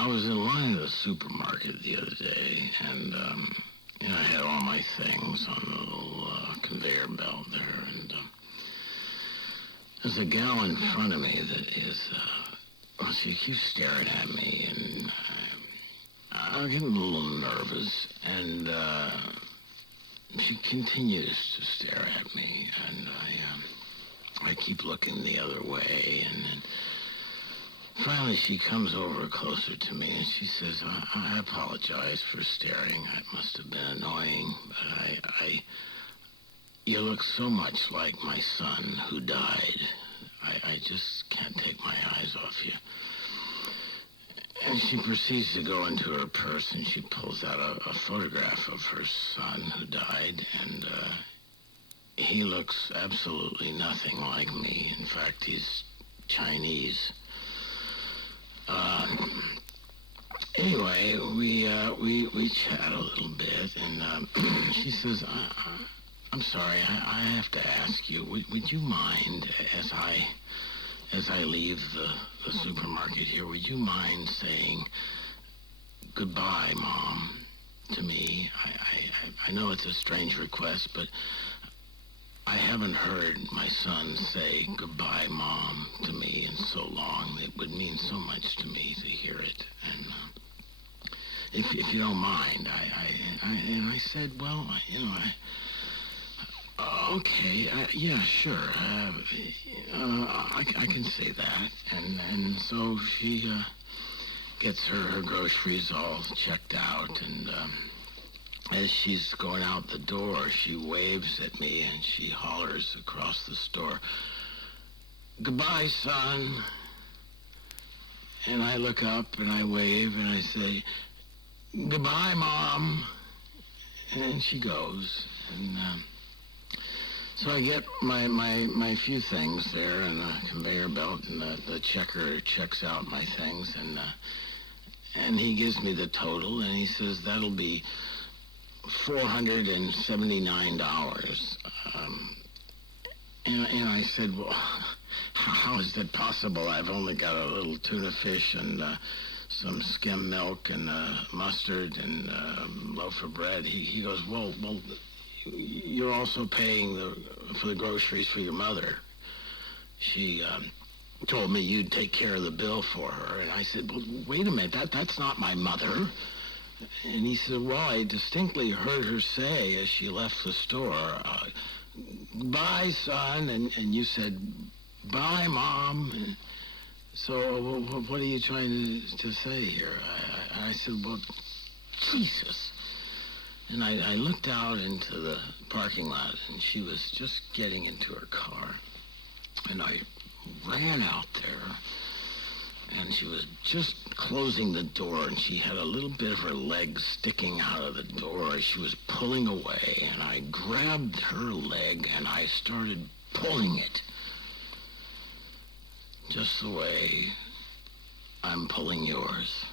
I was in line at a supermarket the other day, and I had all my things on the little conveyor belt there, and there's a gal in front of me that is, she keeps staring at me, and I'm getting a little nervous, and she continues to stare at me, and I keep looking the other way, and then finally she comes over closer to me, and she says, I apologize for staring. It must have been annoying, but you look so much like my son who died. I just can't take my eyes off you. And she proceeds to go into her purse, and she pulls out a photograph of her son who died, and he looks absolutely nothing like me. In fact, he's Chinese. Anyway, we chat a little bit, and she says, I'm sorry, I have to ask you, would you mind, as I leave the supermarket here, would you mind saying goodbye, Mom, to me? I know it's a strange request, but I haven't heard my son say goodbye, Mom, to me in so long. It would mean so much to me to hear it. And if you don't mind, I said, well, okay, yeah, sure. I can say that. And so she gets her groceries all checked out, and as she's going out the door, she waves at me, and she hollers across the store, "Goodbye, son." And I look up, and I wave, and I say, "Goodbye, Mom." And she goes, and so I get my few things there in the conveyor belt, and the checker checks out my things, and he gives me the total, and he says, that'll be $479. And I said, well, how is that possible? I've only got a little tuna fish and some skim milk and mustard and a loaf of bread. He goes, well, you're also paying for the groceries for your mother. She told me you'd take care of the bill for her. And I said, well, wait a minute, that's not my mother. And he said, well, I distinctly heard her say as she left the store, "Bye, son," and you said, "Bye, Mom." And so what are you trying to say here? I said, well, Jesus. And I looked out into the parking lot, and she was just getting into her car. And I ran out there, and she was just closing the door, and she had a little bit of her leg sticking out of the door as she was pulling away, and I grabbed her leg, and I started pulling it. Just the way I'm pulling yours.